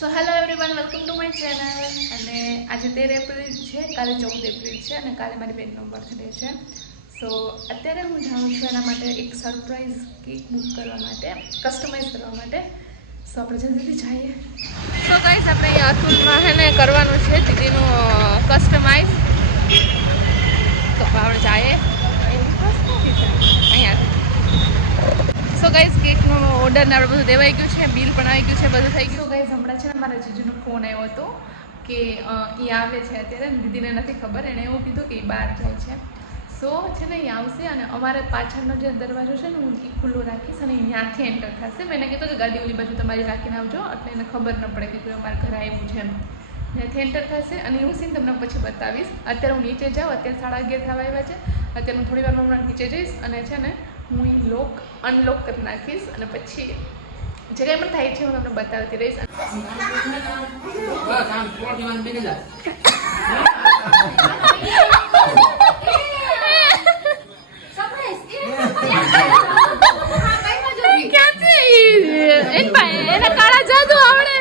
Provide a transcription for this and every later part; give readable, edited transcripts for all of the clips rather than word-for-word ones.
So hello everyone, welcome to my channel. અને આજે 13 April છે, કાલે 14 એપ્રિલ છે અને કાલે મારી બેનનો બર્થડે છે. સો અત્યારે હું જાઉં છું એના માટે એક સરપ્રાઈઝ કેક બુક કરવા માટે, કસ્ટમાઇઝ કરવા માટે. સો આપણે જલ્દીથી જઈએ. સો ગાઈસ, આપણે અહીંયા અતુલમાં છે ને કરવાનું છે દીદીનું કસ્ટમાઇઝ. તો આપણે જઈએ અહીંયા. સો ગાઈસ, કેકનો ઓર્ડર ને આપણે બધું દેવાઈ ગયું છે, બિલ પણ આવી ગયું છે, બધું થઈ ગયું. ગાઈસ, હમણાં છે ને મારા જીજુનો ફોન આવ્યો હતો કે એ આવે છે અત્યારે. દીદીને નથી ખબર, એણે એવું કીધું કે એ બહાર જાય છે. સો છે ને એ આવશે અને અમારે પાછળનો જે દરવાજો છે ને હું એ ખુલ્લો રાખીશ અને ત્યાંથી એન્ટર થશે. મેં એને કીધું કે ગાડી ઓલી બાજુ તમારી રાખીને આવજો, એટલે એને ખબર ન પડે કે કોઈ અમારા ઘરે આવ્યું છે એમ. ત્યાંથી એન્ટર થશે અને હું સીન તમને પછી બતાવીશ. અત્યારે હું નીચે જાઉં, અત્યારે 11:30 થવા આવ્યા છે. અત્યારે હું થોડી વારમાં હમણાં નીચે જઈશ અને છે ને હું એ લોક અનલોક કરી નાખીશ અને પછી જે કંઈ પણ થાય છે હું તમને બતાવતી રહીશ. એના કાળા જાદુ આવડે.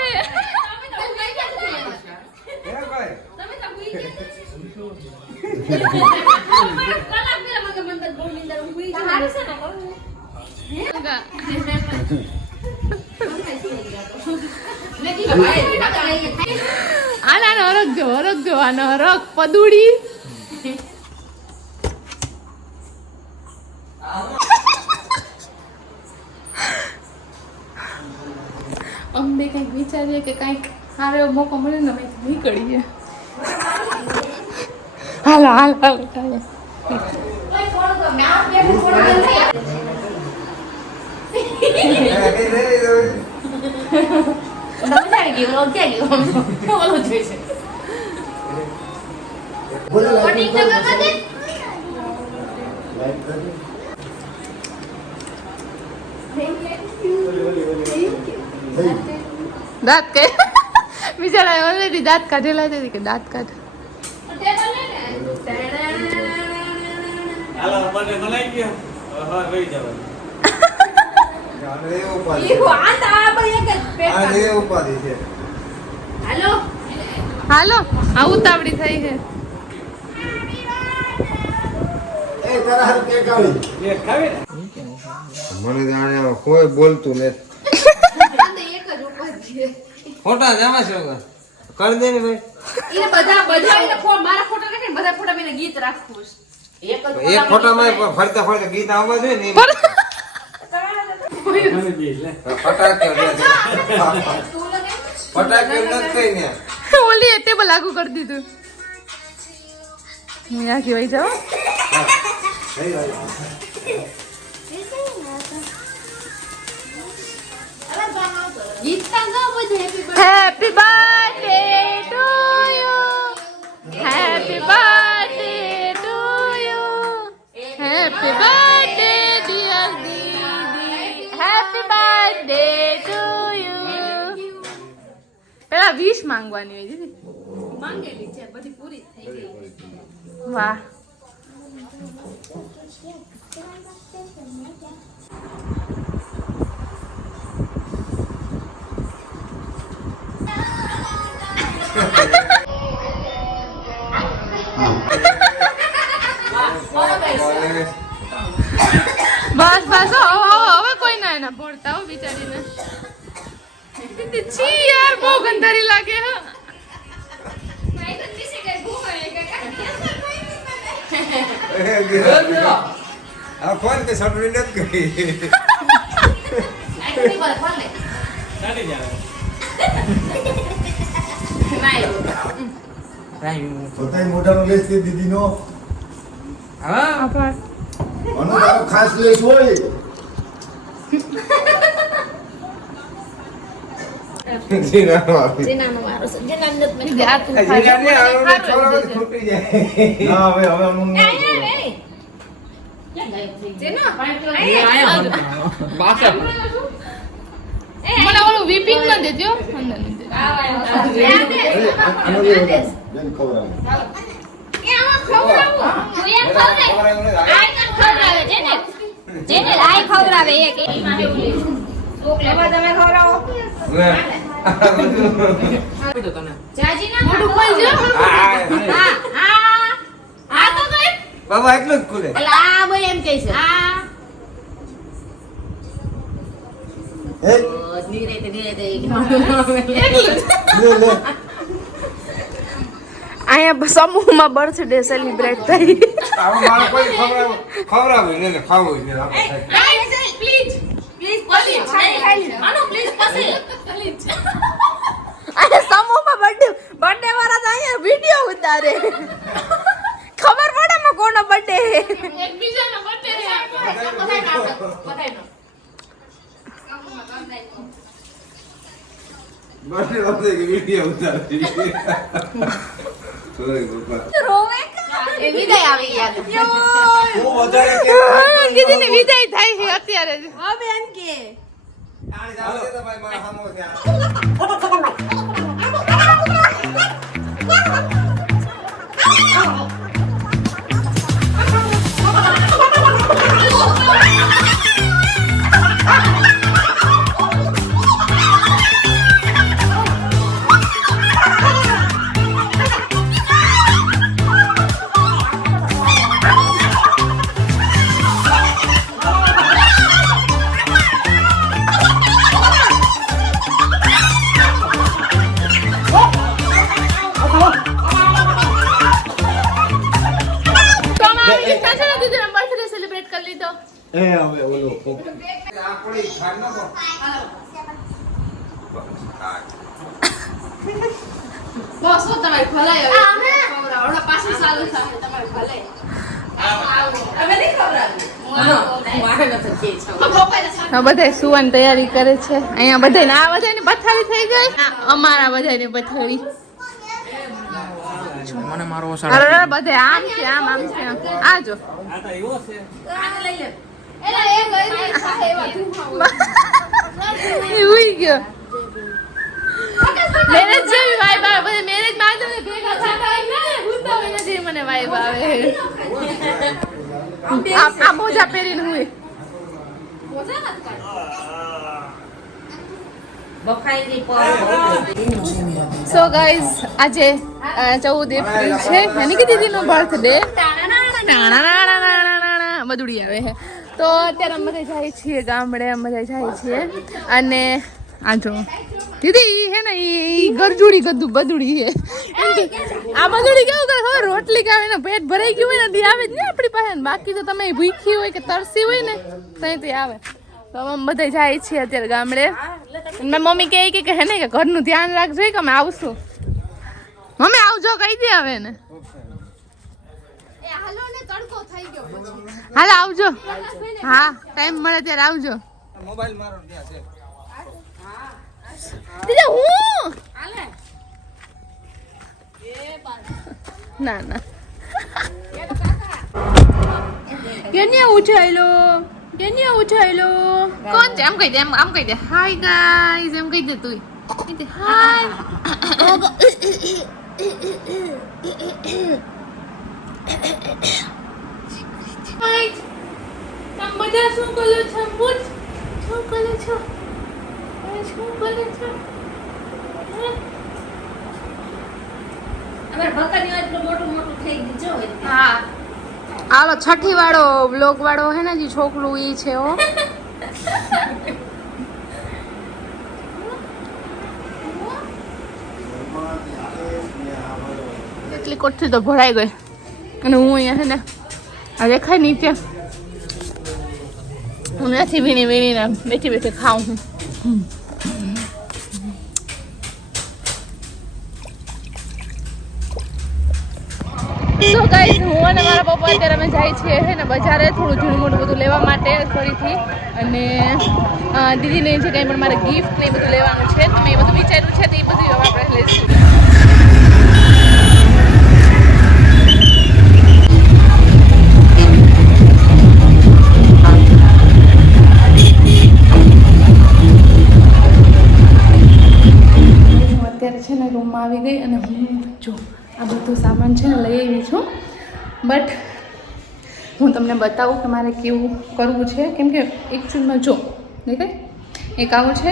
આનો હરક જો આનો હરક પદુડી. અમે કંઈક વિચારીએ કે કંઈક સારો એવો મોકો મળે ને અમે નીકળીએ. હાલો દાંત કે બિચારા ઓલરેડી દાંત કાઢેલા હતી કે દાંત કાઢ. હાલો આવું તાવડી થઈ છે. મને જાણે કોઈ બોલતું નથી. ફોટા જમા છો કર દે ને ભાઈ. એને બધા મારા ફોટા રાખે ને બધા ફોટા મેં ગીત રાખવું છે. એક ફોટામાં ફરતા ફરતા ગીત આવવા જોઈએ ને. ફટાકે નથી કઈ ને ઓલી ટેબલ લાગુ કરી દીધું. હું આખી વહી જાઉં. Happy birthday to you. Happy birthday to you. Happy birthday dear Didi. Happy birthday to you. પેલા 20 માંગવાની હોય દીદી. માંગેલી છે, બધી પૂરી થઈ ગઈ. વાહ. બસ હવે કોઈ ના એના પડતા હો બિચારીને. છી યાર, બહુ ગંધારી લાગે. આ ફોન કે સબરી નથી કરી. મોટાનો લેસ છે દીદીનો. હા ખાસ લેસ હોય. મને ઓલું વીપિંગ ના દેજો. જેને લાઈ ખવડાવે એક તમે ખવડાવો. જાજી ના મોઢું ખોલજો. હા તો કઈ બાબા એટલું જ ખુલે. એટલે આ બોલ એમ કહે છે એ નીરે લે લે અહીંયા સમૂહમાં બર્થડે સેલિબ્રેટ થઈ. આમાં મારે કોઈ ખવડાવે ને ખાવું ને આપણે ખાઈ. પ્લીઝ પ્લીઝ આનો પ્લીઝ પછી અહીંયા સમૂહમાં બર્થડે વાળા તો અહીંયા વિડિયો ઉતારે. ખબર પડે માં કોનો બર્થડે છે. એકબીજાનો બર્થડે છે બધાયનો બને લપસે કે વિડિયો ઉતારી. સોરી બાપા. રોવે એ વિદાય આવી ગયા હું વધારે કે કીધીને વિદાય થાય છે અત્યારે જ. હવે એમ કે આની જાવ તો ભાઈ મારા સામો ત્યાં. એ હવે ઓલો આપણી ખાડ ન કો. બસ હો તમારી ભલાઈ હવે ખવડાવડા પાછું ચાલુ થાય તમારી ભલાઈ હવે નહીં ખવડાવી બધા સુવાની તૈયારી કરે છે. અહીંયા બધાને આ બધાને પથારી થઈ ગઈ. અમારા બધાને પથારી. મને મારો અરે બધે આમ છે આમ છે આ જો. એ ઉઈ ગયો. મેરેજ જેવી વાઈબ આવે. બધા મેરેજ માં આવે ને ભેગા થતા હોય ને ઉતાવળ જેવી મને વાઈબ આવે. આ મોજા પહેરીને હું સો ગાઈઝ આજે 14 એપ્રિલ છે એની દીદીનો બર્થડે. બધુડી આવે છે તો અત્યારે અમે બધા જાય છીએ ગામડે. અમે બધા જાય છીએ અને આ જો દીદી હે ને એ ગરજુડી ગદું બધુડી છે. આ બધુડી કેવું કરે ખબર? રોટલી કે આવે ને પેટ ભરાઈ ગયું હોય ને તે આવે જ ને આપણી પાસે. બાકી તો તમે ભૂખી હોય કે તરસી હોય ને ત્યાંથી આવે. તો અમે બધા જાય છીએ અત્યારે ગામડે. મારી મમ્મી કહે કે હે ને કે ઘરનું ધ્યાન રાખજો કે અમે આવશું. મમ્મી આવજો કહી દે હવે ને. હાલ આવજો. હા ટાઈમ મળે ત્યારે આવજો. મોબાઈલ મારો ત્યાં છે. દીદી હું ના ના કેન્યા ઉઠાયેલો કોણ છે? આમ કહી દે. આમ કહી દે હાય ગાઈઝ એમ કહી દે તું. હાય બધા શું કરો છો? શું કરો છો? શું કરો છો? અમાર ભક્કની એટલું મોટું મોટું થઈ ગયું જો. હા આલો છઠ્ઠી વાળો બ્લોગ વાળો હે ને જે છોકરું ઈ છે ઓ. એટલી કોઠી તો ભરાઈ ગઈ અને હું અહીંયા હે ને આ દેખાય નીચે હું નથી વીણીને બેઠી બેઠી ખાઉં હું. સો ગાઈઝ હું અને મારા પપ્પા અત્યારે અમે જાય છીએ હે ને બજારે થોડું ઝીણું મોટું બધું લેવા માટે ફરીથી. અને દીદીને જે કંઈ પણ મારે ગિફ્ટ ને એ બધું લેવાનું છે તો મેં એ બધું વિચાર્યું છે તો એ બધું હવે આપણે લઈશું. અત્યારે છે ને રૂમમાં આવી ગઈ અને હું જો આ બધું સામાન છે ને લઈ આવી છું. બટ હું તમને બતાવું કે મારે કેવું કરવું છે. કેમ કે એક ચીજમાં જો દેખાય એક આવું છે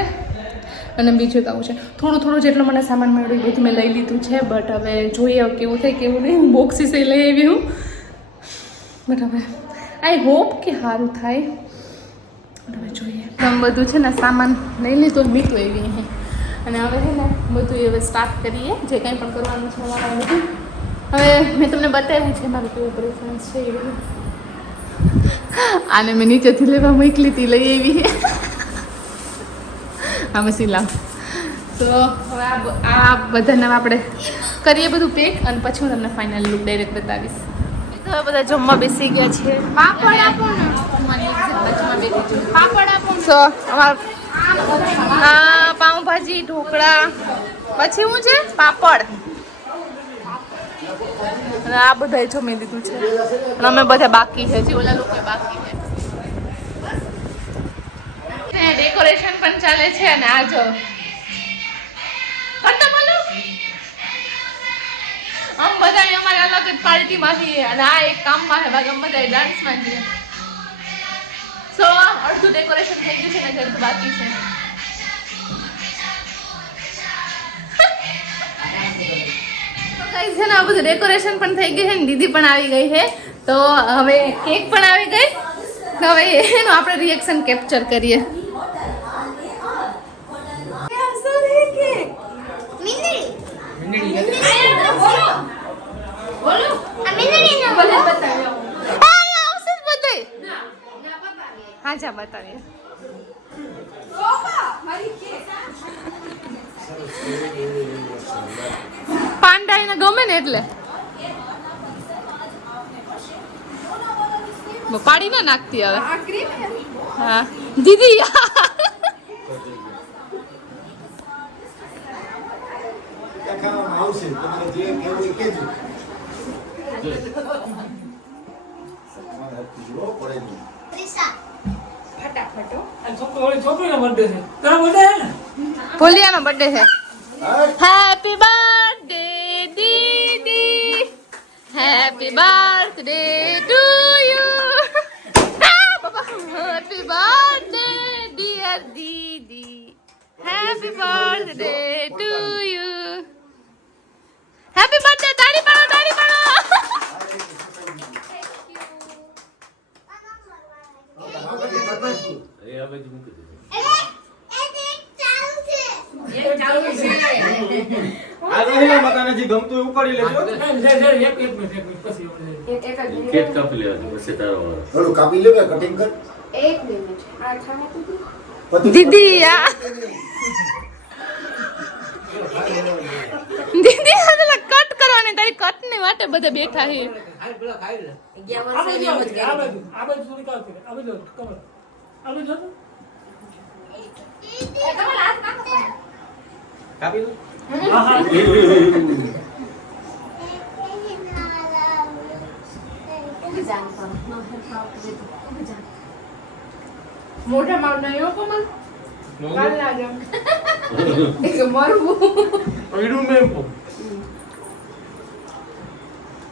અને બીજું તો આવું છે થોડું જેટલો મને સામાન મળ્યો એ બધું મેં લઈ લીધું છે બટ હવે જોઈએ કેવું થાય કેવું નહીં હું બોક્સીસ લઈ આવી હું બટ હવે આઈ હોપ કે સારું થાય હવે જોઈએ તમે બધું છે ને સામાન લઈ લીધો મીઠું એવી અહીં અને હવે છે ને બધું હવે સ્ટાર્ટ કરીએ જે કંઈ પણ કરવાનું છે અમારા બધું હવે મેં તમને બતાવ્યું છે મારું કેવું પ્રેફરન્સ છે એ બધું આને મેં નીચેથી લેવા મોકલી હતી લઈ આવી આમાં સિલા તો હવે આ બધાને આપણે કરીએ બધું પેક અને પછી હું તમને ફાઇનલ લુક ડાયરેક્ટ બતાવીશ તો હવે બધા જમવા બેસી ગયા છે પાપડ આપો ને પાપડ આપો ને. સો અમારા પાઉંભાજી ઢોકળા પછી શું છે પાપડ અને આ બધા જમી લીધું છે અને અમે બધા બાકી છે હજી ઓલા લોકો બાકી છે ડેકોરેશન પણ ચાલે છે અને આ જો કરતા બોલો આમ બધા અમારે અલગ જ પાર્ટીમાં છીએ અને આ એક કામમાં છે બાકી અમે બધા ડાન્સમાં છીએ સો અડધું ડેકોરેશન થઈ ગયું છે ને અડધું બાકી છે છે ને આ બધું ડેકોરેશન પણ થઈ ગયું છે ને દીદી પણ આવી ગઈ છે તો હવે કેક પણ આવી ગઈ તો હવે એનું આપણે રિએક્શન કેપ્ચર કરીએ હા જા બતાવીએ પાંડા એને ગમે ને એટલે પાડી ના નાખતી હવે હા દીદી આવશે તમારે જે કેવું એ કહેજો ભોલિયાનો બર્થડે છે હેપી બર્થડે દીદી happy birthday to you happy birthday dear દીદી happy birthday to you happy birthday તાળી પાડો ગમતું ઉપાડી લેજો કેક કાપી લેવાનું પછી તારો વારો. થોડું કાપી લે કટિંગ કર એક મિનિટ આ ખાવા દીધી દીદી આ દીદી આ કટ કરવાની તારી કટ ની વાટે બધા બેઠા છે કાપી લો મોઢા માં નહીં હો કોમલ કાલ લાગે એક મરવું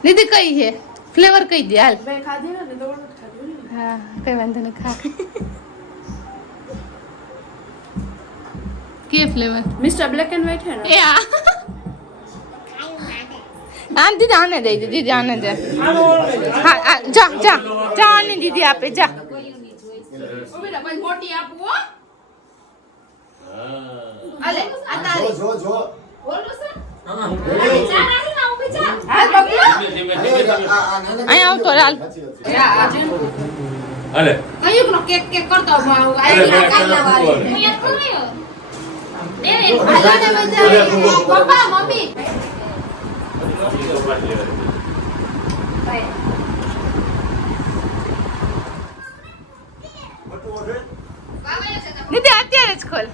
દીદી કઈ છે ફ્લેવર કઈ દે હાલ બે ખાધી ને તો ઓલું જ ખાધું ને. હા કઈ વાંધો નહીં ખા કે flavour mister black and white है ना એ આ આમ દીદી આને દઈ દે દીદી આને દે હા જા જા જા આને દીદી આપે જા બેટા ભાઈ મોટી આપું હો હા. અલે આ તારી જો બોલો સર હા. ચા નાખી ના ઉભી ચા હાલ બબલુ ધીમે ધીમે ધીમે. અહીંયા આવતો હાલ હાલે. કયું નો કેક કેક કરતો આવું અરે, આ બે કાલા કલાક વાળી ઉપર. એક ખોલ્યો દે હાલો ને બધા પપ્પા મમ્મી દીદી અત્યારે જ ખોલ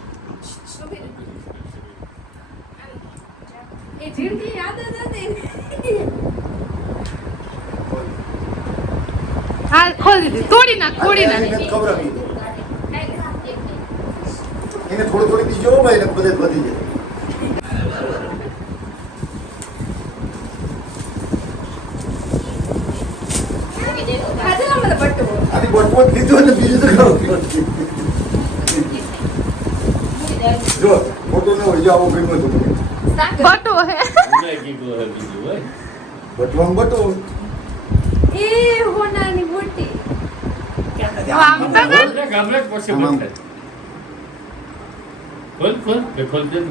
એ જીંદગી યાદ જ હતી હા ખોલ દીદી તોડી નાખ એને થોડી થોડી દીજો ભાઈ બધે વધી જાય આજે અમારે બટ્ટો આની બટવો લીધો ને બીજું તો ખાવ જો આવતો ન હોય, જો આવો ગમ્યો તો મને. બટો હે ઉનાઈ કીધું હે બીજું હોય. બટવામ બટવો. એ હોનાની મોટી આમ તો કર. ખોલ ને ગામડે જ પછી આમ. બંધ થાય. ખોલ કે ખોલ દે ને.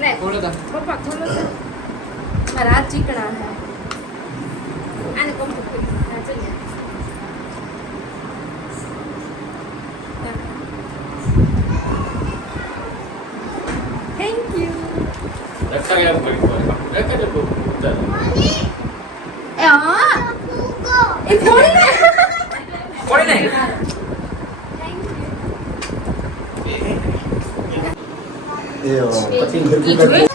લે પપ્પા ખોલો તો મારા હાથ ચીકણા હે આને કોમ તો ખોલી આ જોઈએ થેન્ક યુ રક્ષા એમ કરી ખોલ. રક્ષા તો ખોલ. ચાલ. એ હા એ ફોડી ને એ કટિંગ કરતી કરતી.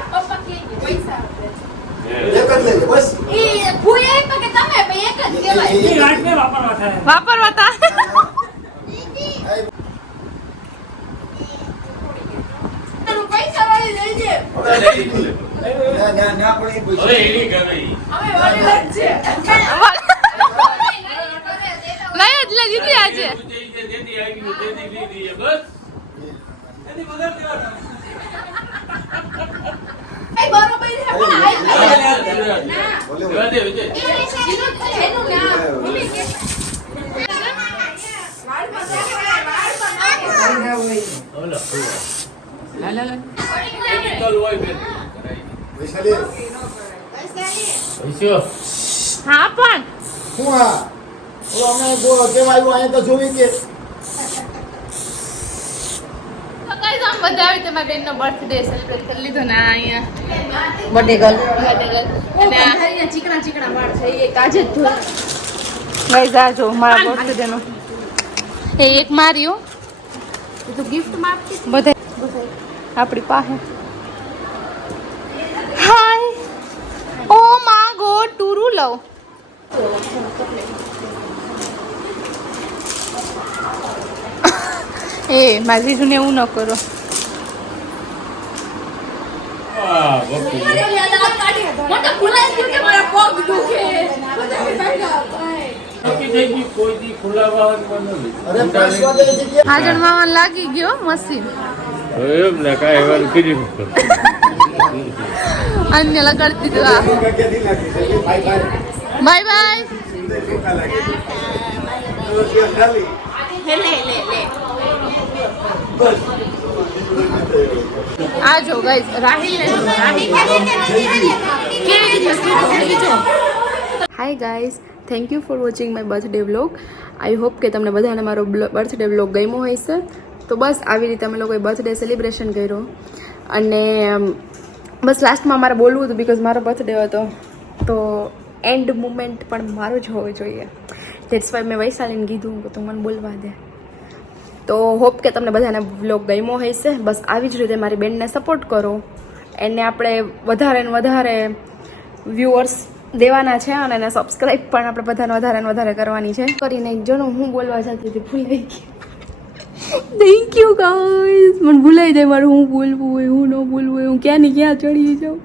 પપ્પા કે પૈસા આપે એક જ લેજે બસ. એ ભૂએ એક કે તમે બે એક જ કહેવાય વાપરવા તા તારું પૈસા વાળી લેજે હવે લઈ લીધું લે. ના ના ના પણ એ પૈસા. હવે એની ઘરે ઈ. અમે વાળી લેજે નહીં એટલે દીધી આજે દેતી આવી ગયું, દેતી લીધી એ બસ. એ બરોબર છે પણ ના, ના બોલે જવા દે, વિજય. એનું ના મમ્મી કે વાળ પર ઓલો, કેમિકલ હોય બેન. પૈસા લે. પૈસો. હા પણ શું આ? ઓ અમે કેમ આવ્યો અહીંયા તો જોવી કે તો guys, આમ બધા આવી રીતે મારી બેનનો બર્થડે સેલિબ્રેટ કરી લીધો ને આ અહીંયા બર્થડે ગર્લ અને આ ચીકણા ચીકણા વાળ છે એ કાજે જ ધોઈ ગાઈઝ આ જો મારા બર્થડે નો એ એક માર્યો એ તો ગિફ્ટ માં આપતી બધા આપણી પાસે હાય ઓ મા ગોડ ટુરુ લવ એ મારી જીજુને એવું ન કરો આ, બાપુ. મોટા ભૂલાઈ ગયું કે મારા પગ દુખે બધા ભાગ્યા ભાઈ નક્કી થઈ ગયું, કોઈ દી ખુલાવા આવવાનું નથી. અરે 5 વાગે જગ્યા. હાજર મામા લાગી ગયો મશીન એમ ને કાંઈ વાર કર્યું. અન્ય લગાડતી દીધું આ ક્યાંથી લાગી છે? ભાઈ ભાઈ. બાય બાય ચોખા લાગે. તો ત્યાં ખાલી. લે આ જો guys Rahil hi guys thank you for watching my birthday vlog I hope કે તમને બધાને મારો બર્થડે વ્લોગ ગમ્યો હશે તો બસ આવી રીતે અમે લોકોએ બર્થડે સેલિબ્રેશન કર્યો અને બસ લાસ્ટમાં મારે બોલવું હતું બિકોઝ મારો બર્થડે હતો તો એન્ડ મુમેન્ટ પણ મારો જ હોવો જોઈએ ધેટ્સ વાય મેં વૈશાલીને કીધું કે તું મને બોલવા દે તો હોપ કે તમને બધાને વ્લોગ ગમ્યો હશે બસ આવી જ રીતે મારી બેનને સપોર્ટ કરો એને આપણે વધારે ને વધારે વ્યૂઅર્સ દેવાના છે અને એને સબસ્ક્રાઈબ પણ આપણે બધાને વધારે ને વધારે કરવાની છે કરીને જો ને હું બોલવા જતી હતી ભૂલાઈ ગઈ થેન્ક યુ ગાઈઝ મને ભૂલાઈ જાય મારું હું બોલવું હોય હું ન બોલવું હોય હું ક્યાં ને ક્યાં ચડી જાઉં